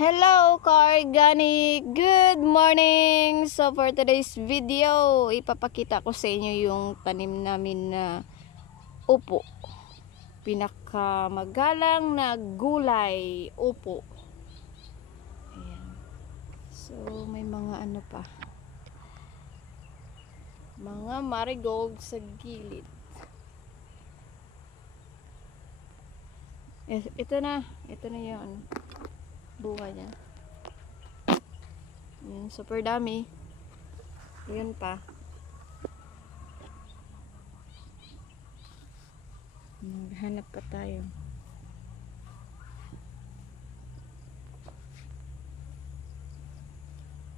Hello, ka-organic! Good morning! So, for today's video, ipapakita ko sa inyo yung tanim namin na upo. Pinakamagalang na gulay, upo. Ayan. So, may mga ano pa. Mga marigold sa gilid. Ito na yung ano, bunga niya. Super dami. Yun pa. Maghanap pa tayo.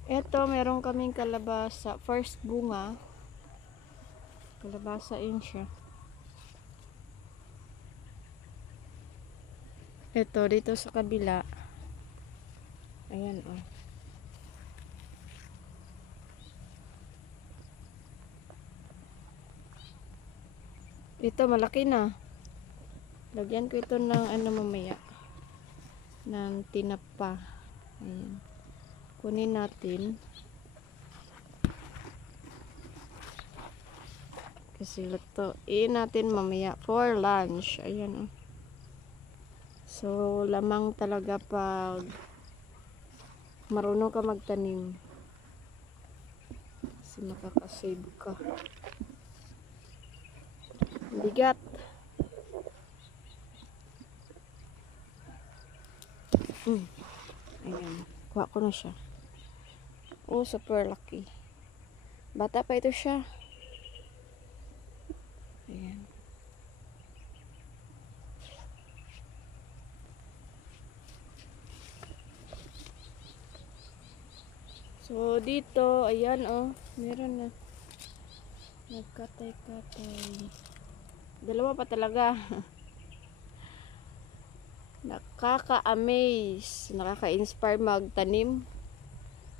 Ito, meron kaming kalabasa. First bunga. Kalabasa yun siya. Ito, dito sa kabila. Ayan, oh. Ito, malaki na. Lagyan ko ito ng ano mamaya. Ng tinapa. Ayan. Kunin natin. Kasi lutuin natin mamaya for lunch. Ayan, oh. So, lamang talaga pag marunong ka magtanim. Kasi makakasave ka. Bigat. Ayan. Kuha ko na siya. Oh, super lucky. Bata pa ito siya. Ayan. So, dito, ayan, oh. Meron na. Nagkatay-katay. Dalawa pa talaga. Nakaka-amaze. Nakaka-inspire magtanim.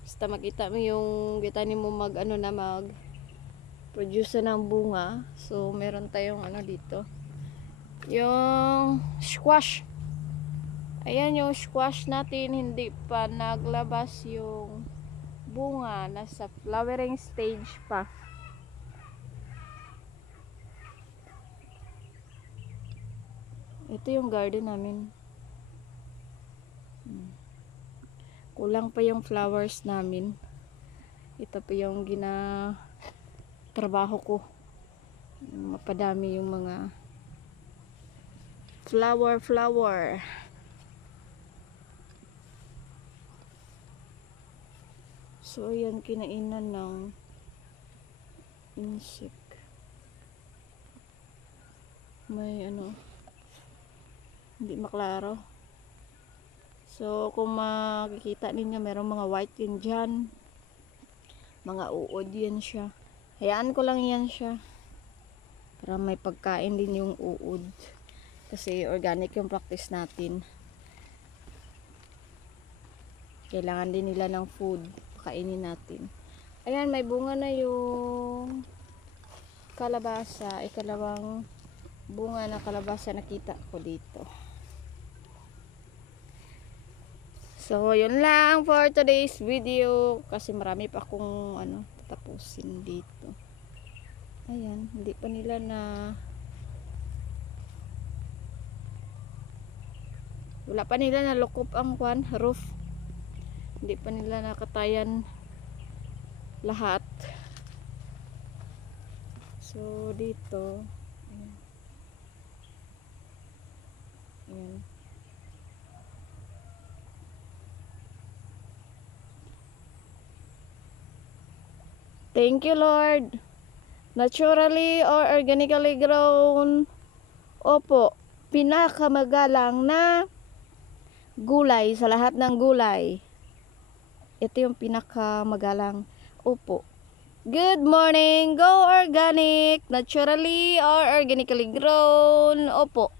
Basta makita mo yung gitanim mo mag-produce ng bunga. So, meron tayong ano dito. Yung squash. Ayan yung squash natin. Hindi pa naglabas yung bunga. Nasa flowering stage pa. Ito yung garden namin. Kulang pa yung flowers namin. Ito pa yung trabaho ko. Mapadami yung mga flower. So, ayan, kinainan ng insect. May ano, hindi maklaro. So, kung makikita ninyo, merong mga white yun dyan. Mga uod yan siya. Hayaan ko lang yan siya. Para may pagkain din yung uod. Kasi organic yung practice natin. Kailangan din nila ng food. Kainin natin. Ayan, may bunga na yung kalabasa. Ikalawang bunga ng kalabasa nakita ko dito. So, yun lang for today's video. Kasi marami pa akong tatapusin dito. Ayan, hindi pa nila wala pa nila na lukop ang roof. Hindi pa nila nakatayan lahat. So, dito. Ayan. Thank you, Lord. Naturally or organically grown. Opo, pinakamagalang na gulay sa lahat ng gulay. Ito yung pinakamagalang. Opo. Good morning. Go organic. Naturally or organically grown. Opo.